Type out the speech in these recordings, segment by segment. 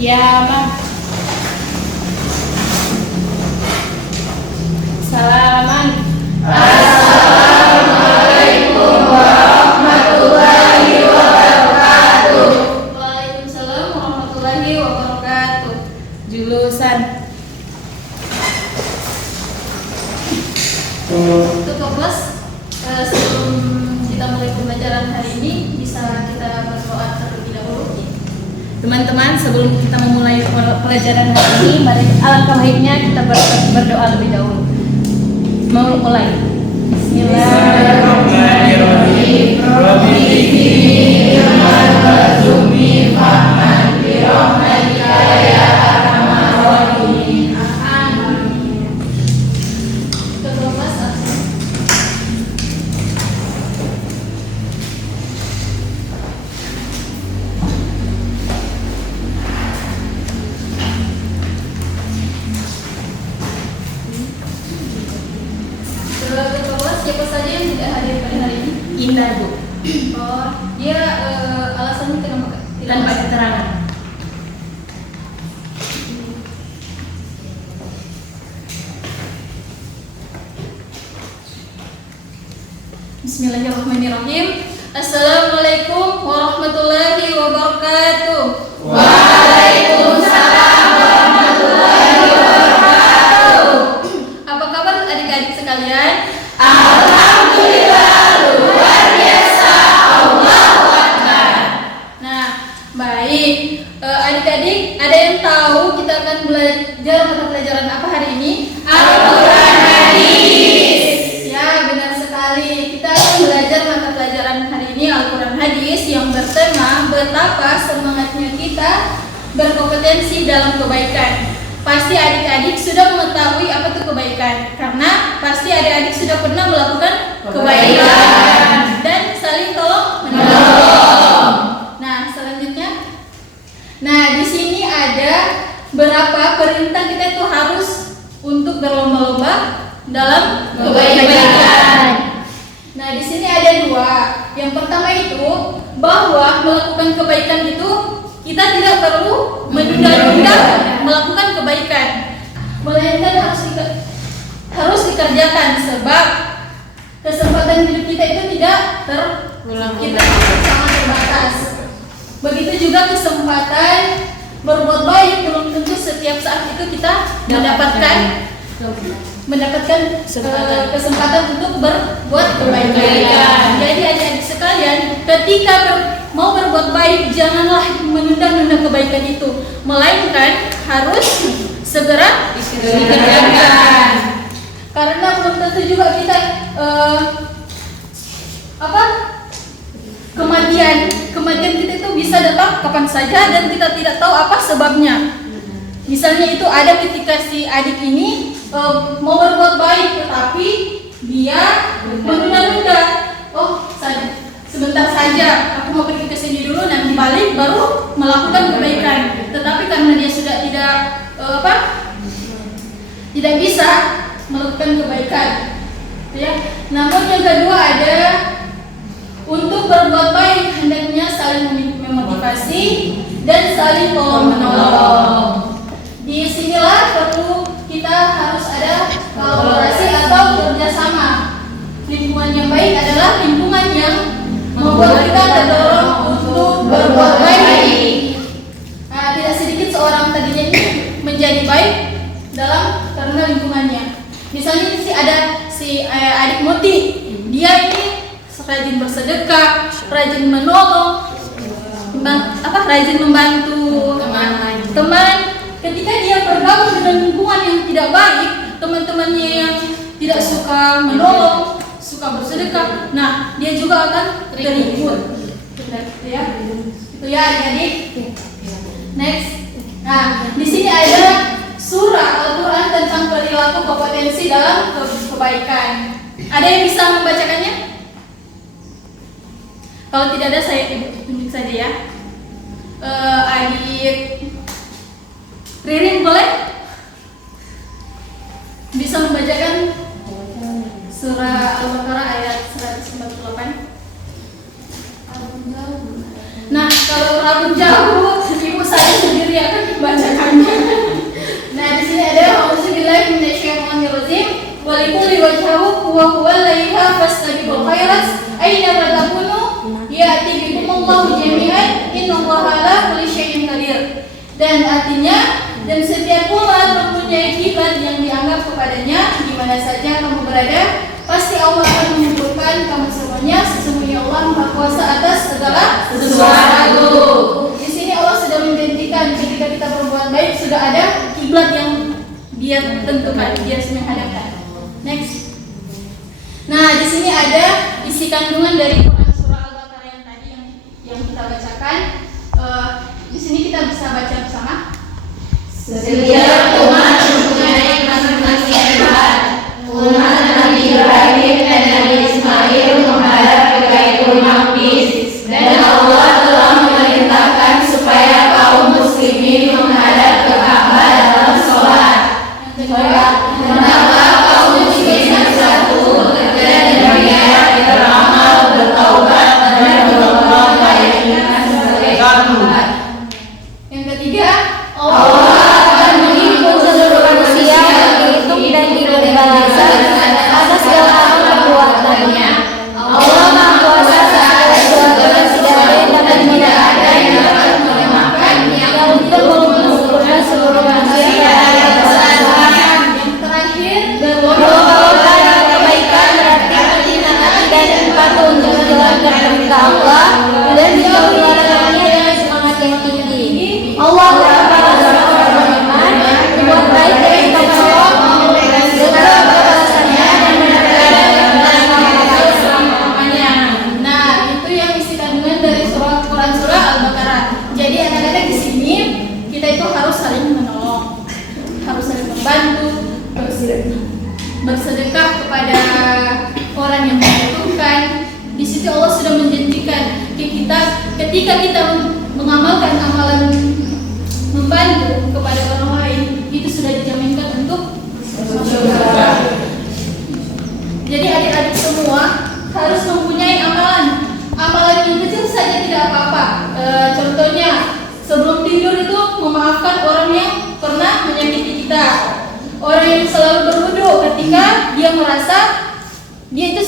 Kiamat. Salaman. Assalamualaikum warahmatullahi wabarakatuh. Waalaikumsalam warahmatullahi wabarakatuh. Julusan. Untuk kelas sebelum kita mulai pembelajaran hari ini bisa kita berdoa terlebih dahulu. Teman-teman, sebelum kita memulai pelajaran hari ini, mari alangkah baiknya kita berdoa lebih dahulu. Mau mulai. Bismillahirrahmanirrahim. Rabbi zidni ilman warzuqni fahman bi rahmatika ya arhamar rahimin. Amin. Ketua kelas. Ketua kelas siapa saja yang tidak hadir pada hari ini? Indah, Bu. Oh, dia alasannya kenapa? Tanpa keterangan. Bismillahirrahmanirrahim. Assalamualaikum warahmatullahi wabarakatuh. Waalaikumsalam warahmatullahi wabarakatuh. Apa kabar adik-adik sekalian? Alhamdulillah luar biasa. Allahu Akbar. Nah, baik. Adik-adik, ada yang tahu kita akan belajar mata pelajaran apa hari ini? Al-Quran Hadis. Ya, benar sekali. Kita akan belajar mata pelajaran hari ini Al-Quran Hadis yang bertema betapa semangatnya kita berkompetensi dalam kebaikan. Pasti adik-adik sudah mengetahui apa itu kebaikan, karena pasti adik-adik sudah pernah melakukan kebaikan dan saling tolong menolong. Nah, selanjutnya, di sini ada berapa perintah kita itu harus untuk berlomba-lomba dalam kebaikan. Nah, di sini ada dua. Yang pertama itu bahwa melakukan kebaikan itu kita tidak perlu menunda-nunda melakukan kebaikan, melainkan harus dikerjakan, sebab kesempatan hidup kita itu tidak terulang, kita sangat terbatas. Begitu juga kesempatan berbuat baik, belum tentu setiap saat itu kita mendapatkan kesempatan untuk berbuat kebaikan. Jadi adik-adik sekalian, ketika mau berbuat baik, janganlah menunda-nunda kebaikan itu, melainkan harus segera dikerjakan. Karena belum tentu juga kita kematian kita itu bisa datang kapan saja dan kita tidak tahu apa sebabnya. Misalnya itu ada ketika si adik ini mau berbuat baik, tetapi dia menunda-nunda. Oh, sebentar saja, aku mau pergi ke sini dulu, nanti balik baru melakukan kebaikan. Tetapi karena dia sudah tidak bisa melakukan kebaikan, ya. Namun yang kedua ada untuk berbuat baik hendaknya saling memotivasi dan saling tolong menolong. Di sinilah perlu kita harus ada kolaborasi atau kerjasama. Lingkungan yang baik adalah lingkungan yang membuat kita terdorong untuk berbuat baik. Nah, tidak sedikit seorang tadinya ini menjadi baik karena lingkungannya. Misalnya ada si adik Muti, dia ini rajin bersedekah, rajin menolong, rajin membantu teman. Ketika dia bergabung dengan lingkungan yang tidak baik, teman-temannya yang tidak suka menolong, suka bersedekah, nah dia juga akan terikut. Ya, itu ya adik-adik. Next. Nah, di sini ada surah Al-Quran tentang perilaku kompetensi dalam kebaikan. Ada yang bisa membacakannya? Kalau tidak ada, saya tunjuk saja ya. Adik Ririn boleh? Bisa membacakan surah Al-Baqarah ayat 148? Nah, kalau ragu jauh, ibu saya sendiri akan wa huwa alaiha fastabiqul khairat aina ma takunu ya'ti bikumullahu jami'an innallaha ala kulli syai'in qadir. Dan artinya, dan setiap umat mempunyai kiblat yang dianggap kepadanya di mana saja kamu berada, pasti Allah akan mengumpulkan kamu semuanya. Sesungguhnya Allah Maha Kuasa atas segala sesuatu. Di sini Allah sudah menjanjikan ketika kita berbuat baik sudah ada kiblat yang Dia tentukan, Dia menghadapkan. Next. Nah, di sini ada isi kandungan dari Quran surah Al-Baqarah yang tadi yang kita bacakan. Di sini kita bisa baca bersama. Setiap umat mempunyai masing-masing kiblat. Umat Nabi Ibrahim dan Nabi Ismail menghadap ke Baitul Maqdis, dan Allah telah memerintahkan supaya kaum muslimin menghadap ke Ka'bah dalam sholat. Kenapa kaum muslimin bersatu bekerja dengan niat beramal, bertaubat dan berdoa baiknya sebagai Tuhan. Yang ketiga, Allah akan menghimpun seluruh manusia, dihitung dan diberi balasan atas segala amal perbuatannya. Allah Maha Kuasa segala sesuatu dan tidak ada yang dapat menyamakannya, yang untuk mengumpulkan seluruh manusia pada kesatuan. yang terakhir, Berlomba-lomba kebaikan berarti menghina hati dan patuh untuk menjalankan perintah Allah dan menjauhi larangannya dengan semangat yang tinggi. Allah Ta'ala berfirman, berbuat baik dengan tanggung segala balasannya dan menerima selamanya. Nah, itu yang isi kandungan dari Quran surah Al-Baqarah. Jadi anak-anak di sini kita itu harus saling menolong, harus saling membantu, bersedekah kepada orang yang membutuhkan. Di situ Allah sudah menjanjikan ketika kita mengamalkan amalan membantu kepada orang lain, itu sudah dijaminkan untuk surga. Jadi adik-adik semua harus mempunyai amalan yang kecil saja tidak apa-apa. Contohnya sebelum tidur itu memaafkan orang yang pernah menyakiti kita, orang yang selalu berwudu ketika dia merasa dia itu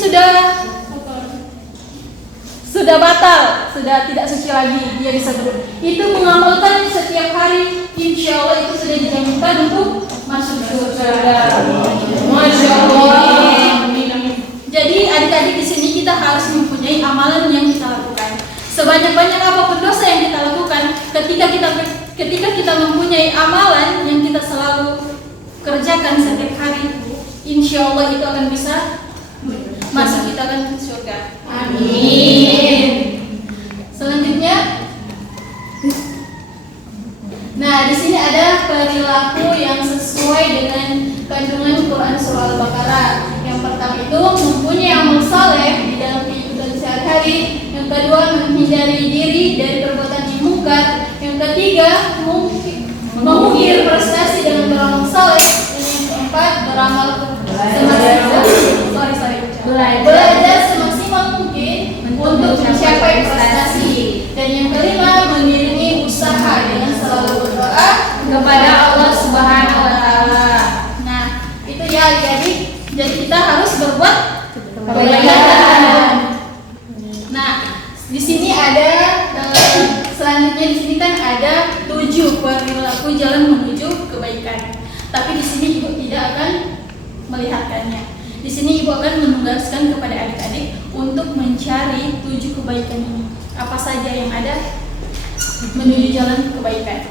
sudah batal, sudah tidak suci lagi, dia bisa berwudu. Itu mengamalkan setiap hari, insya Allah itu sudah dijaminkan untuk masuk surga. Masya Allah. Jadi adik-adik di sini kita harus mempunyai amalan yang kita lakukan. Sebanyak-banyak apapun dosa yang kita lakukan, ketika kita mempunyai amalan yang kita selalu kerjakan setiap hari, insya Allah itu akan bisa masuk kita akan ke surga. Amin. Selanjutnya, nah di sini ada perilaku yang sesuai dengan kandungan Quran surah Al-Baqarah. Yang pertama itu mempunyai amal saleh di dalam kehidupan sehari-hari. Yang kedua menghindari diri dari perbuatan yang mungkar. Yang ketiga mengukir prestasi dengan beramal saleh. Dan yang keempat beramal belajar semaksimal mungkin untuk mencapai prestasi. Dan yang kelima mengiringi usaha dengan selalu berdoa kepada Allah Subhanahu wa Ta'ala. Nah, itu ya adik-adik. Jadi kita harus berbuat kebaikan. Nah, di sini ada selanjutnya di sini kan ada 7 perilaku jalan menuju kebaikan. Tapi di sini ibu tidak akan melihatkannya. Di sini ibu akan menugaskan kepada adik-adik untuk mencari 7 kebaikan ini. Apa saja yang ada menuju jalan kebaikan.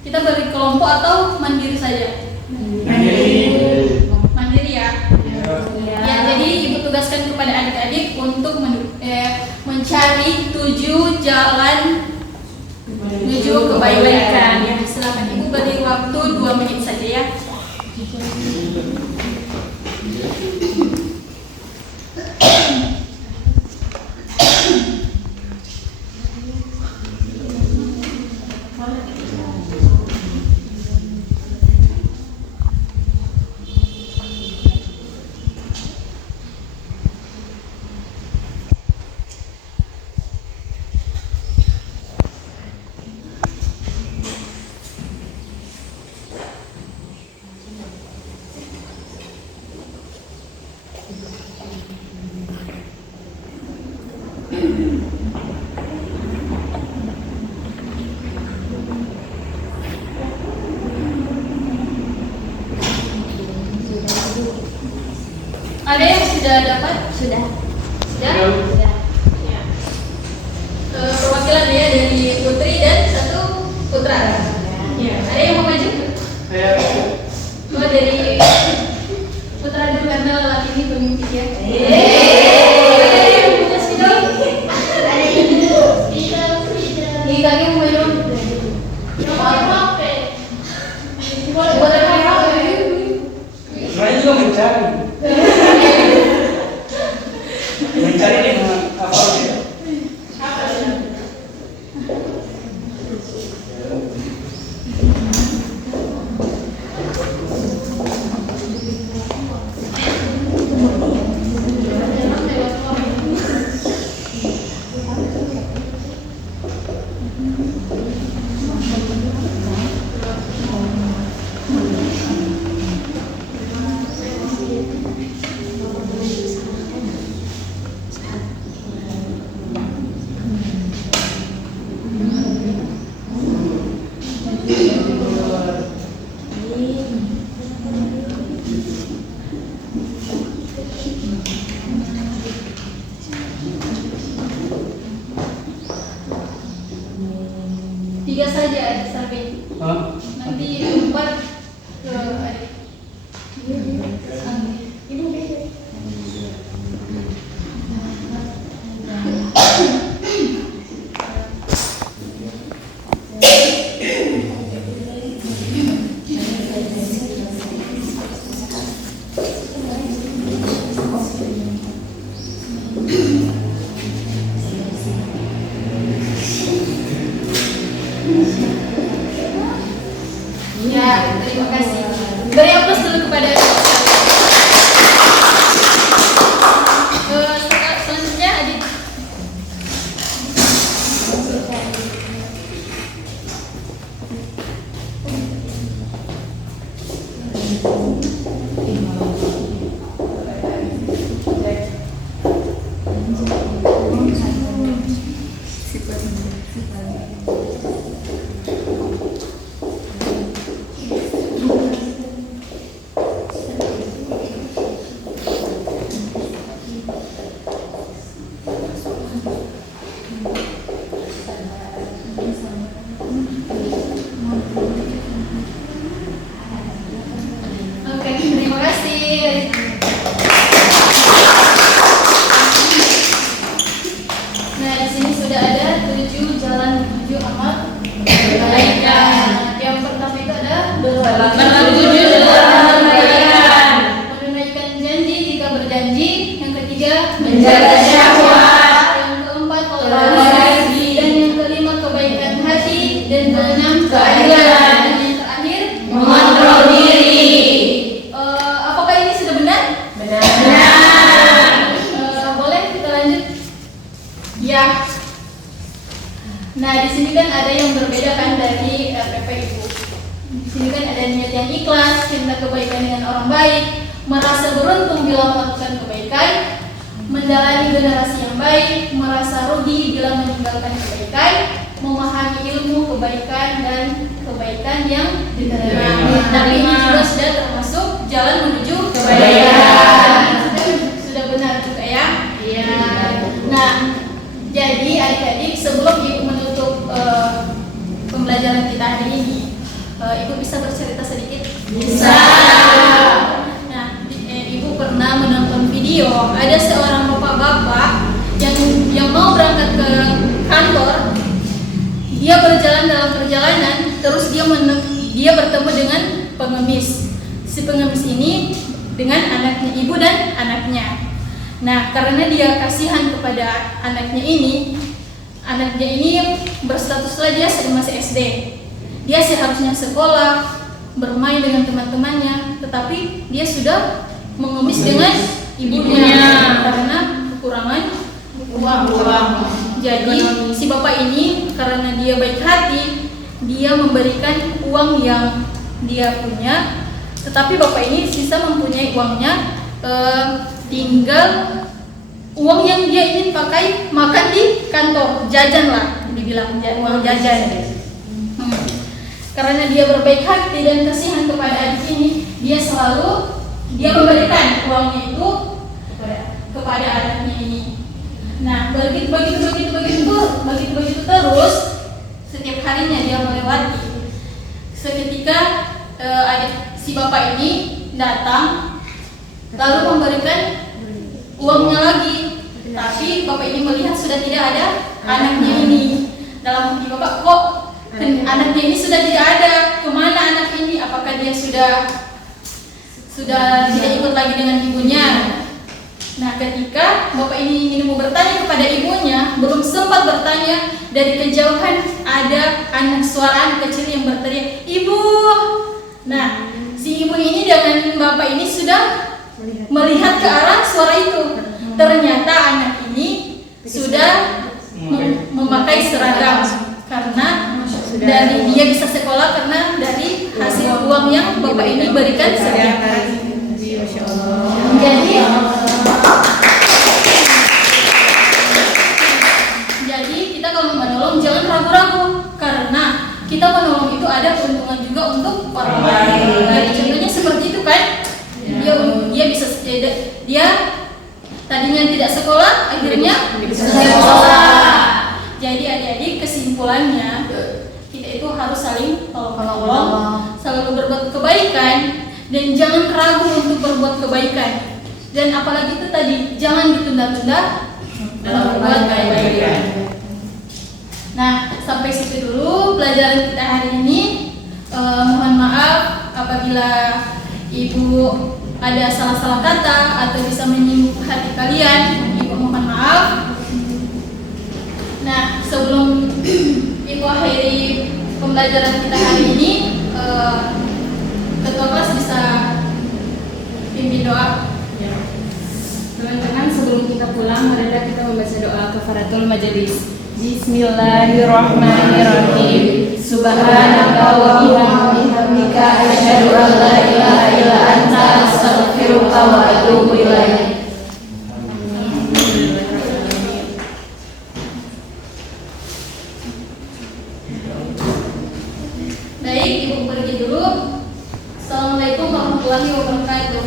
Kita beri kelompok atau mandiri saja? Mandiri ya. Ya, jadi ibu tugaskan kepada adik-adik untuk mencari 7 jalan menuju kebaikan. Ya, silakan ibu beri waktu 2 menit saja ya. sudah dapat? Sudah. Sudah? Ya. Perwakilan ya dari putri dan satu putra. Ya. Ada yang mau maju? Oh, dari putra dulu karena lelaki ini pemimpin ya. Ada yang mau kasih dong? Ini kakek mau maju? Sebenarnya juga mencari dengan apa ya? Tiga saja adik sampai nanti empat ke adik. Ibu beda. Ya, terima kasih. Beri aplaus dulu kepada selanjutnya adik. Oke, terima kasih. Nah, di sini sudah ada 7 jalan menuju amal kebaikan. Yang pertama itu ada Menuju jalan kebaikan. menunaikan janji jika berjanji. Yang ketiga Menjaga syahwat. Yang keempat toleransi. Dan yang kelima kebaikan hati. Dan keenam Keadilan. Dan yang terakhir Mengontrol diri. apakah ini sudah benar? Benar. Boleh kita lanjut? Ya. Nah, di sini kan ada yang berbeda kan dari RPP Ibu. Di sini kan ada niat yang ikhlas, cinta kebaikan dengan orang baik, merasa beruntung bila melakukan kebaikan, menjalani generasi yang baik, merasa rugi bila meninggalkan kebaikan, memahami ilmu kebaikan dan kebaikan yang diterima. Tapi ini juga sudah termasuk jalan menuju kebaikan. Sudah benar juga ya? Iya. Nah, jadi adik-adik sebelum Ibu menutup pembelajaran kita hari ini, Ibu bisa bercerita sedikit? Bisa. Nah, Ibu pernah menonton video ada seorang bapak-bapak yang mau berangkat ke kantor. Dia berjalan dalam perjalanan, terus dia bertemu dengan pengemis. Si pengemis ini dengan anaknya, ibu dan anaknya. Nah, karena dia kasihan kepada anaknya ini berstatuslah dia masih SD. Dia seharusnya sekolah, bermain dengan teman-temannya, tetapi dia sudah mengemis dengan ibunya karena kekurangan uang. Jadi si bapak ini karena dia baik hati, dia memberikan uang yang dia punya, tetapi bapak ini sisa mempunyai uangnya, tinggal uang yang dia ingin pakai makan di kantor, jajan lah dibilang, uang jajan. Karena dia berbaik hati dan kasihan kepada adik ini, dia memberikan uangnya itu kepada kepada anaknya ini. Nah, begitu terus setiap harinya dia melewati. Seketika si bapak ini datang lalu memberikan uangnya lagi. Tapi bapak ini melihat sudah tidak ada anaknya ini. Dalam hati bapak, kok anaknya ini sudah tidak ada? Kemana anak ini? Apakah dia sudah tidak ikut lagi dengan ibunya? Nah, ketika bapak ini ingin mau bertanya kepada ibunya, belum sempat bertanya, dari kejauhan ada suara anak kecil yang berteriak, "Ibu!" Nah, si ibu ini dengan bapak ini sudah melihat ke arah suara itu. Ternyata anak ini sudah memakai seragam karena dari dia bisa sekolah karena dari hasil uang yang bapak ini berikan setiap hari. Jadi kita kalau menolong jangan ragu-ragu, karena kita menolong itu ada keuntungan juga untuk orang lain. Jadi contohnya seperti itu kan, dia bisa dia tadinya tidak sekolah, akhirnya bisa sekolah. Jadi adik-adik, kesimpulannya kita itu harus saling tolong-menolong, selalu berbuat kebaikan, dan jangan ragu untuk berbuat kebaikan. Dan apalagi itu tadi, jangan ditunda-tunda dalam berbuat kebaikan. Nah, sampai situ dulu pelajaran kita hari ini. Mohon maaf apabila Ibu ada salah-salah kata atau bisa menyinggung hati kalian. Ibu mohon maaf. Nah, sebelum Ibu akhiri pembelajaran kita hari ini, ketua kelas bisa pimpin doa. Teman-teman, sebelum kita pulang, marilah kita membaca doa kafaratul majelis. Bismillahirrahmanirrahim. Subhanaka wa bihamdika asyhadu an la ilaha illa anta astaghfiruka wa atubu ilaik. Baik, Ibu pergi dulu. Assalamualaikum warahmatullahi wabarakatuh.